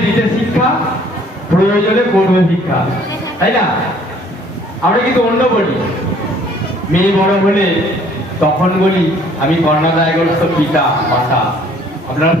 দিতে শিক্ষা, প্রয়োজনে করবে শিক্ষা। তাই না? আমরা কিন্তু অন্য বলি। মেয়ে বড় হলে তখন বলি, আমি পিতা, মাতা।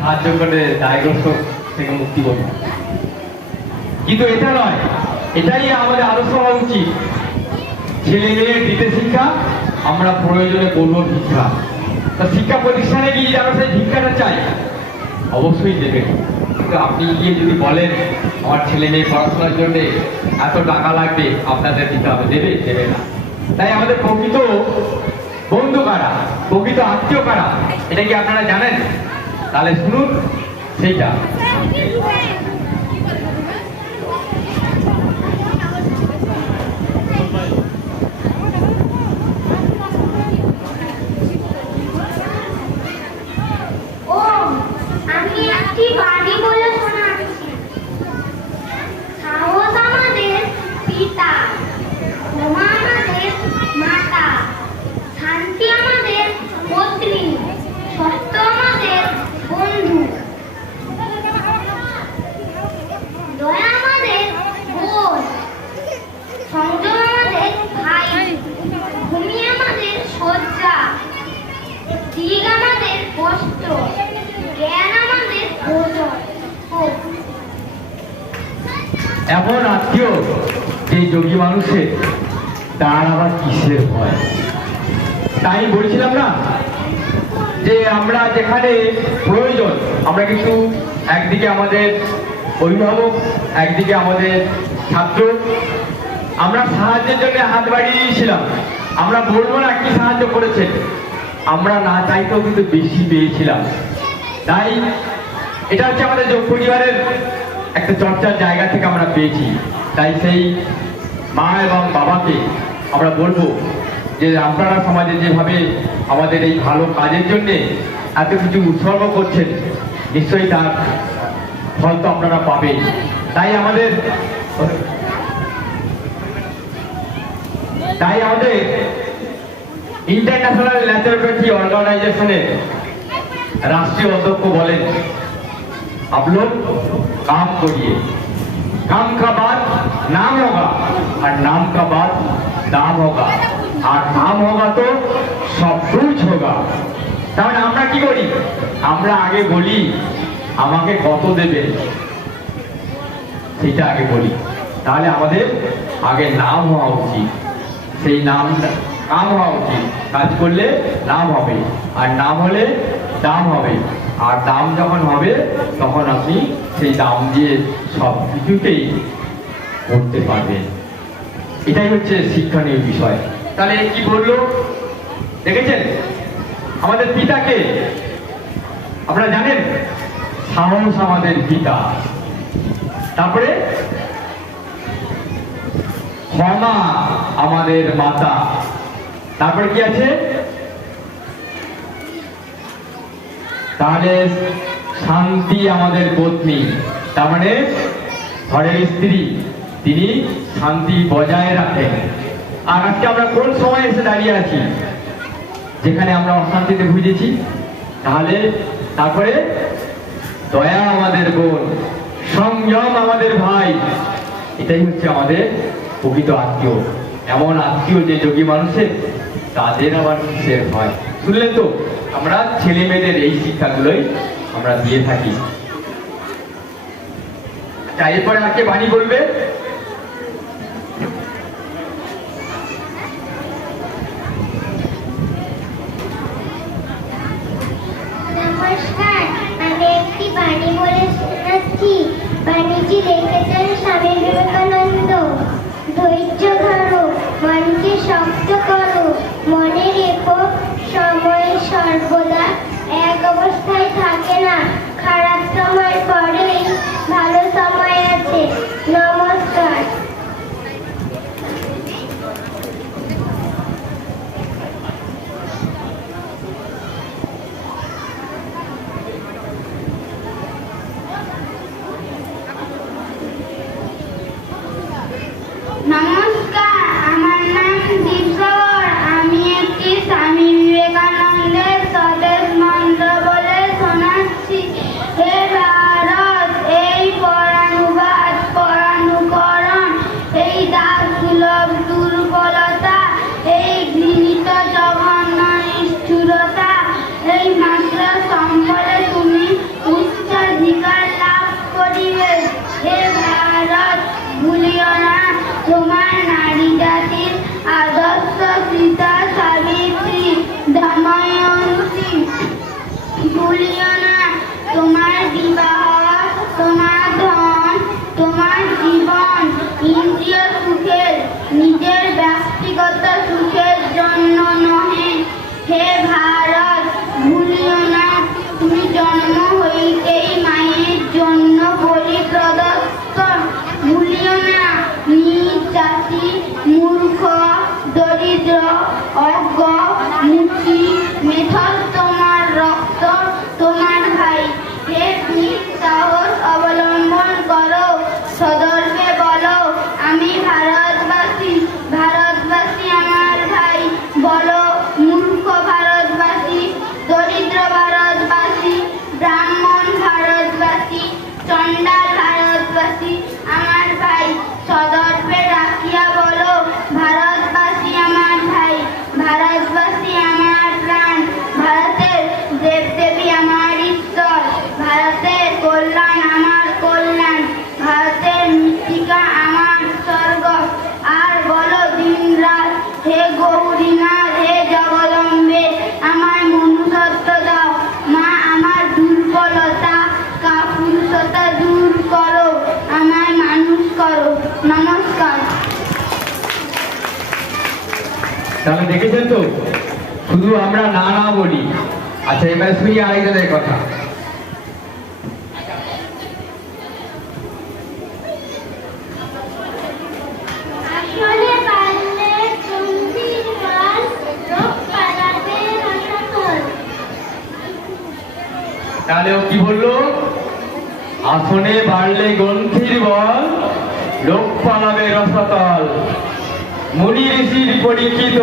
সাহায্য করে দায়গ্রস্ত থেকে মুক্তি কিন্তু এটা নয়। এটাই আমাদের আদর্শ হওয়া উচিত। ছেলে মেয়ের দিতে শিক্ষা, আমরা প্রয়োজনে করব শিক্ষা। তা শিক্ষা প্রতিষ্ঠানে গিয়ে যারা সেই শিক্ষাটা চাই। অবশ্যই দেবে। কিন্তু আপনি গিয়ে যদি বলেন, আমার ছেলে মেয়ে পড়াশোনার জন্য এত টাকা লাগবে, আপনাদের দিতে হবে। দেবে? দেবে না। তাই আমাদের প্রকৃত বন্ধু কারা? প্রকৃত আত্মীয় কারা? এটা কি আপনারা জানেন? তাহলে শুনুন, সেইটা ও আমি একটি বাণী বলে শোনাচ্ছি সাহস আমাদের পিতা ক্ষমা আমাদের মাতা শান্তি আমাদের পত্নী সত্য আমাদের বন্ধু দয়া আমাদের বোন সংযম আমাদের ভাই ভূমি আমাদের শয্যা দিক আমাদের বস্ত্র জ্ঞান আমাদের ভোজন হোক এমন আত্মীয় যে যোগী মানুষের তার আবার কিসের ভয় তাই বলছিলাম না যে আমরা যেখানে প্রয়োজন, আমরা কিন্তু একদিকে আমাদের অভিভাবক, একদিকে আমাদের ছাত্র। আমরা সাহায্যের জন্য হাত বাড়িয়ে দিয়েছিলাম আমরা বলব না কি সাহায্য করেছেন। আমরা না চাইতেও কিন্তু বেশি পেয়েছিলাম। তাই এটা হচ্ছে আমাদের যোগ পরিবারের একটা চর্চার জায়গা থেকে আমরা পেয়েছি। তাই সেই মা এবং বাবাকে আমরা বলব যে আপনারা সমাজে যেভাবে আমাদের এই ভালো কাজের জন্য এত কিছু উৎসর্গ করছেন নিশ্চয়ই তার ফল তো আপনারা পাবেন তাই আমাদের তাই আমাদের ইন্টারন্যাশনাল ন্যাচুরোপ্যাথি অর্গানাইজেশনের রাষ্ট্রীয় অধ্যক্ষ বলেন आप लोग काम करिए काम का बाद नाम होगा और नाम का बाद दाम होगा আর দাম होगा তো সব কুছ होगा তাহলে আমরা কি করি আমরা আগে বলি, আমাকে কত দেবে? সেটা আগে বলি। তাহলে আমাদের আগে নাম হওয়া উচিত। সেই নাম, কাম হওয়া উচিত। কাজ করলে নাম হবে, আর নাম হলে দাম হবে। আর দাম যখন হবে, তখন আপনি সেই দাম দিয়ে সব কিছুকেই করতে পারবেন। এটাই হচ্ছে শিক্ষণীয় বিষয়। তাহলে কি বলল? দেখেছেন? আমাদের পিতাকে। আপনারা জানেন, সাহস আমাদের পিতা। তারপরে, ক্ষমা আমাদের মাতা। তারপরে কি আছে? তাহলে শান্তি আমাদের পত্নী। তার মানে ঘরের স্ত্রী, তিনি শান্তি বজায় রাখেন। আর আজকে আমরা কোন সময় এসে দাঁড়িয়ে আছি? যেখানে আমরা অশান্তিতে ভুগেছি, তাহলে তারপরে দয়া আমাদের বোন, সংযম আমাদের ভাই। এটাই হচ্ছে আমাদের প্রকৃত আত্মীয়। এমন আত্মীয় যে যোগী মানুষের, তাদের আবার কিসের হয় শুনলেন তো? আমরা ছেলে মেয়েদের এই শিক্ষাগুলোই আমরা দিয়ে থাকি। আচ্ছা এরপরে আজকে বাণী বলবে? তাহলে দেখেছেন তো? শুধু আমরা না না বলি। আচ্ছা এবার শুনি আরেকজনের কথা। তাহলে ও কি বলল? আসনে বাড়লে গ্রন্থির বল লোক পালাবে রসতল। মুনি ঋষির পরীক্ষিত।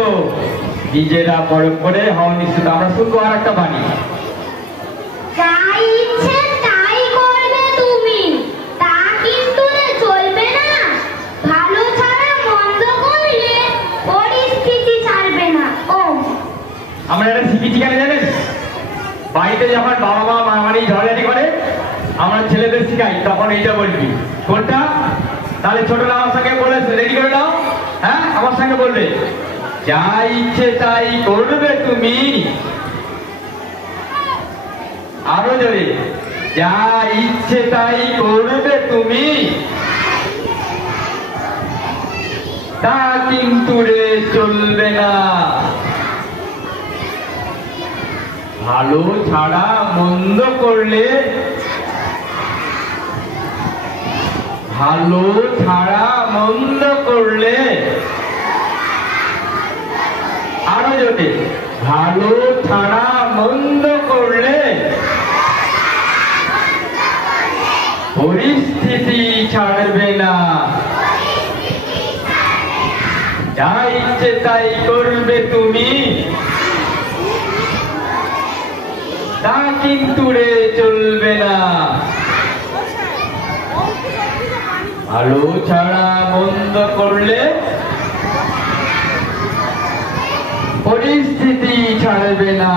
নিজেরা বড় করে হওয়া নিশ্চিত আমরা শুনব আর একটা বাণী। আমরা এটা শিখেছি কেন জানেন? বাড়িতে যখন বাবা মা মামানি ঝগড়াঝাটি করে আমরা ছেলেদের শিখাই তখন এইটা বলবি। কোনটা? তাহলে ছোটরা আমার সঙ্গে বলে রেডি করে নাও। আমার সঙ্গে বলবে, যা ইচ্ছে তাই করবে তুমি। আরও জোরে, যা ইচ্ছে তাই করবে তুমি। তা কিন্তু রে চলবে না। ভালো ছাড়া মন্দ করলে, ভালো ছাড়া মন্দ করলে আরও জোটে ভালো, ছাড়া, মন্দ করলে পরিস্থিতি ছাড়বে না। যা ইচ্ছে তাই করবে তুমি। তা কিন্তু রে চলবে না। ভালো, ছাড়া, মন্দ করলে পরিস্থিতি ছাড়বে না।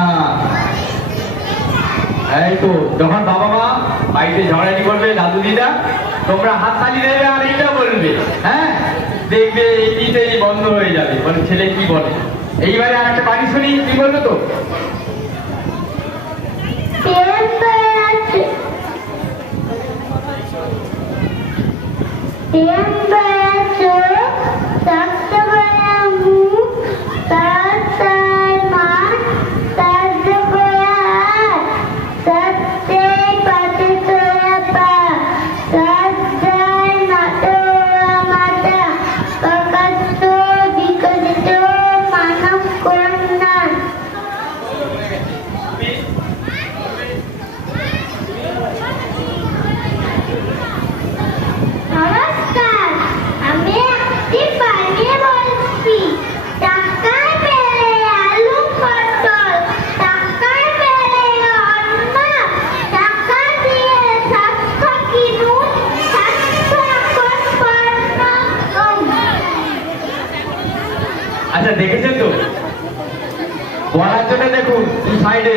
এই তো, যখন বাবা মা বাড়িতে ঝগড়াঝাটি করবে, দাদু দিদা, তোমরা হাত তালি দেবে আর এইটা বলবে হ্যাঁ? দেখবে এমনিতেই বন্ধ হয়ে যাবে। বলে, ছেলে কি বলে? এইবারে আর একটা বাড়ি শুনি, কি বলবে তো? প্রেম বেড়াচ্ছে প্রেম বেড়াচ্ছে থাকতে বেড়া মুখ তার তার মা তার গোয়া সত্যে পাতে তোরা পা সজ্জায় মাতোয়া মাতা কাকাত্ত বিকশিত মানব কন্যা নমস্কার আমি একটি বানিয়ে বলছি টাকায় পেলে আলু পটল টাকায় পেলে অন্ন টাকা দিয়ে স্বাস্থ্য কিনুন স্বাস্থ্য এখন পণ্য আচ্ছা দেখেছেন তো বলার জন্য দেখুন এই সাইডে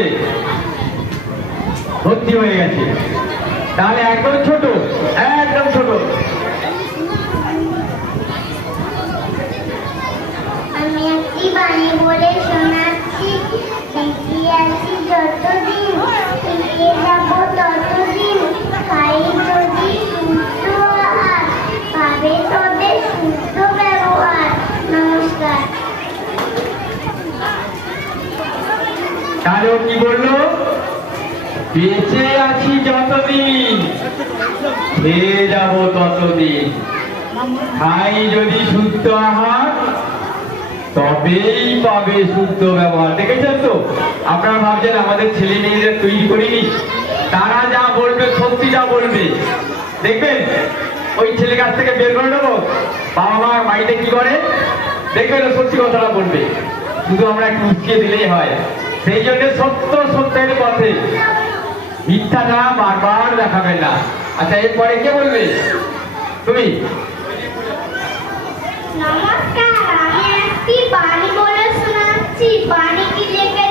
ভর্তি হয়ে গেছে তাহলে একদম ছোট একদম ছোট আমি একটি বাণী বলে শোনাচ্ছি দেখি আছি যতদিন থেকে যাব ততদিন খাই যদি শুদ্ধ আহার পাবে তবে শুদ্ধ ব্যবহার নমস্কার তাহলে ও কি বলল বেঁচে আছি যতদিন, খেয়ে যাব ততদিন। খাই যদি শুদ্ধ আহার, তবেই পাবে শুদ্ধ ব্যবহার। দেখেছেন তো? আপনারা ভাবছেন আমাদের ছেলে মেয়েদের তৈরি করিনি তারা যা বলবে, সত্যি যা বলবে। দেখবেন, ওই ছেলে কাছ থেকে বের করে নেব। বাবা মা বাড়িতে কি করে? দেখবেন সত্যি কথাটা বলবে। শুধু আমরা একটু উঠিয়ে দিলেই হয়। সেই জন্য সত্য সত্যের পথে মিথ্যাটা বারবার দেখাবেন না। আচ্ছা এরপরে কে বলবে? তুমি? নমস্কার, আমি একটি বাণী বলে শোনাচ্ছি। বাণী কি স্বামী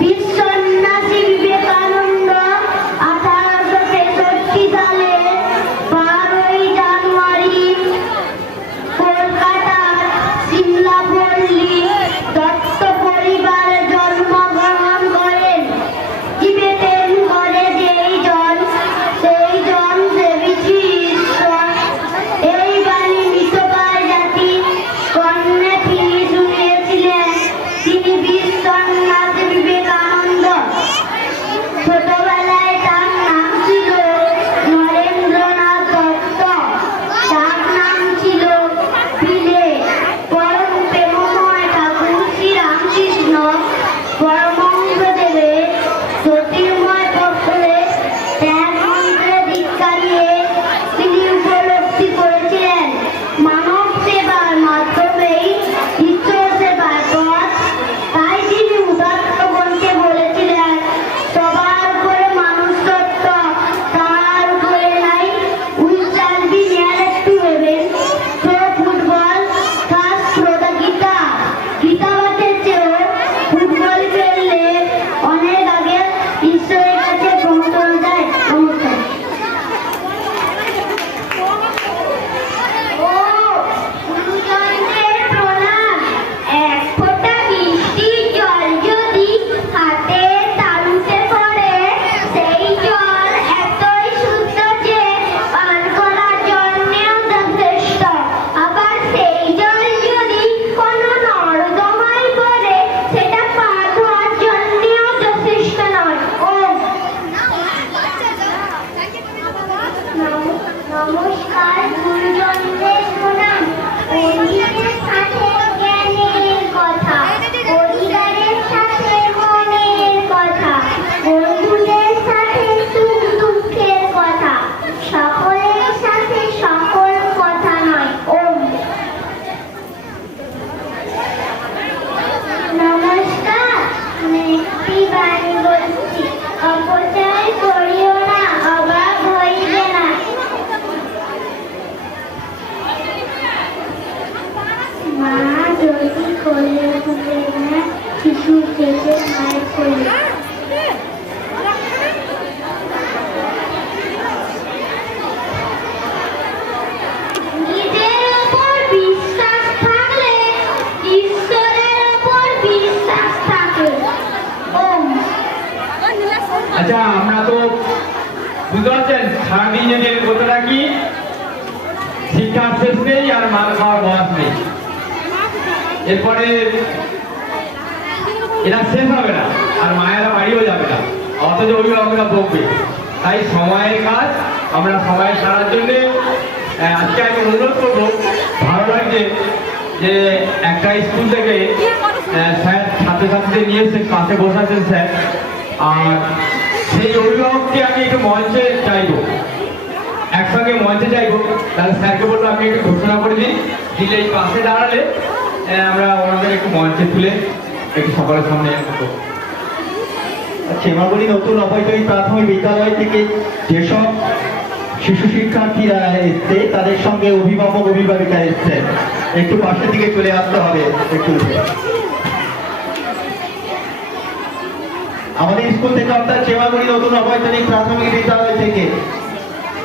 Be so. Bye. আচ্ছা আমরা তো বুঝতে পারছেন সারাদিনের কথাটা কি? শিক্ষার শেষ নেই আর মাল খাওয়ার বয়স নেই। এরপরে এটা শেষ হবে না, আর মায়েরা বাড়িও যাবে না, অথচ অভিভাবকরা বকবে। তাই সময়ের কাজ, আমরা সবাই সারার জন্যে আজকে আমি অনুরোধ করব ভালো লাগছে যে একটা স্কুল থেকে স্যার ছাত্রছাত্রীদের নিয়ে এসে পাশে বসাচ্ছেন স্যার, আর সেই অভিভাবককে আমি একটু মঞ্চে চাইব। একসঙ্গে মঞ্চে চাইব, তাহলে স্যারকে বলব আপনি একটু ঘোষণা করে দিন, দিলে এই পাশে দাঁড়ালে আমরা ওনাদের একটু মঞ্চে তুলে একটু সকলের সামনে সেমাগুড়ি নতুন প্রাথমিক বিদ্যালয় থেকে যেসব শিশু শিক্ষার্থীরা এসছে, তাদের সঙ্গে অভিভাবক, অভিভাবিকা একটু পাশের দিকে চলে আসতে হবে, একটু আমাদের স্কুল থেকে অর্থাৎ চেমাগুড়ি নতুন অবৈতনিক প্রাথমিক বিদ্যালয় থেকে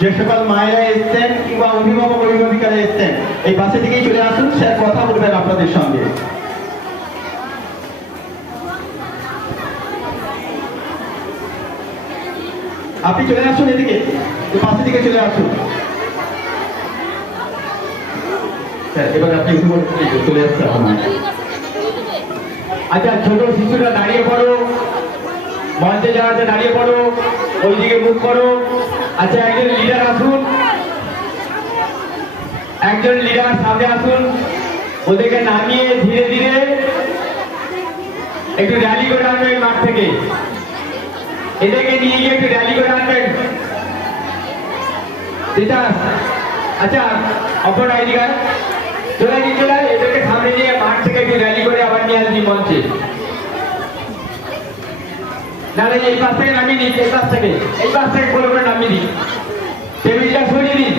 যে সকল মায়েরা এসছেন কিংবা অভিভাবক, অভিভাবিকারা এসছেন, এই পাশে দিকেই চলে আসুন, স্যার কথা বলবেন আপনাদের সঙ্গে। আপনি চলে আসুন এদিকে। পাশের দিকে চলে আসুন। এবার আপনি চলে আসতে হবে আচ্ছা ছোট শিশুরা দাঁড়িয়ে পড়ো। মঞ্চে আছে, দাঁড়িয়ে পড়ো। ওইদিকে মুখ করো। আচ্ছা একজন লিডার আসুন। একজন লিডার সামনে আসুন। ওদেরকে নামিয়ে ধীরে ধীরে একটু র্যালি করে আনবেন মাঠ থেকে। এদেরকে নিয়ে গিয়ে একটু র্যালি করে আনবেন। আচ্ছা অপর চলে গিয়ে চলে আয়, এদেরকে সামনে নিয়ে মাঠ থেকে একটু র্যালি করে আবার নিয়ে আসবি মঞ্চে। নাহলে এই পাশ থেকে নামিয়ে দিন এই পাশ থেকে। এই পাশ থেকে করে করে নামিয়ে দিন টেবিলটা সরিয়ে দিন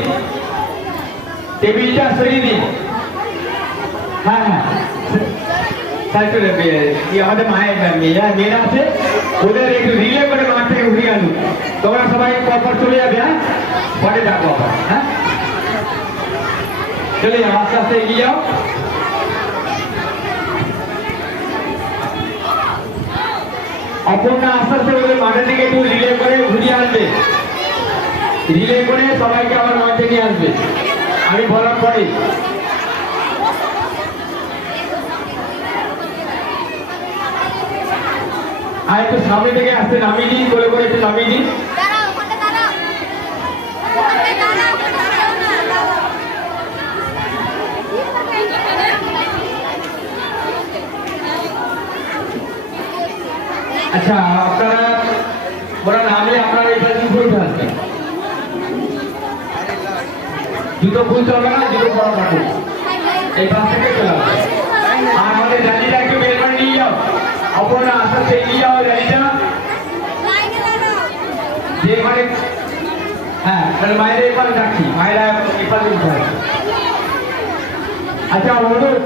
টেবিলটা সরিয়ে দিন হ্যাঁ হ্যাঁ। তাই তো রে- কি আমাদের মায়ের মেয়েরা মেয়েরা আছে ওদের একটু রিলে করে মাঠ থেকে ঘুরিয়ে আনুন তোমরা সবাই পরপর চলে যাবে হ্যাঁ পরে আবার হ্যাঁ চলে যাও আস্তে আস্তে এগিয়ে যাও অপর্ণা আস্তে আস্তে ওদের মাঠের দিকে একটু ঘুরিয়ে আনবে রিলে করে সবাইকে আবার মঞ্চে নিয়ে আসবে আমি বলার পরে আর একটু সামনে থেকে আসতে নামিয়ে দিন করে করে একটু নামিয়ে দিন আচ্ছা আপনারা ওরা নামলে আপনারা এই পাশে খুলতে আসবেন জুতো খুলতে হবে না জুতো পরা থাকুন এই পাশ থেকে চলে আসবে আর আমাদের র্যালিটা একটু বের করে নিয়ে যাও অপর্ণা আস্তে এগিয়ে যাও দাঁড়াও যে মানে হ্যাঁ তাহলে মায়েরা এপারে রাখি মায়েরা এপারে উঠে আচ্ছা অনুরোধ।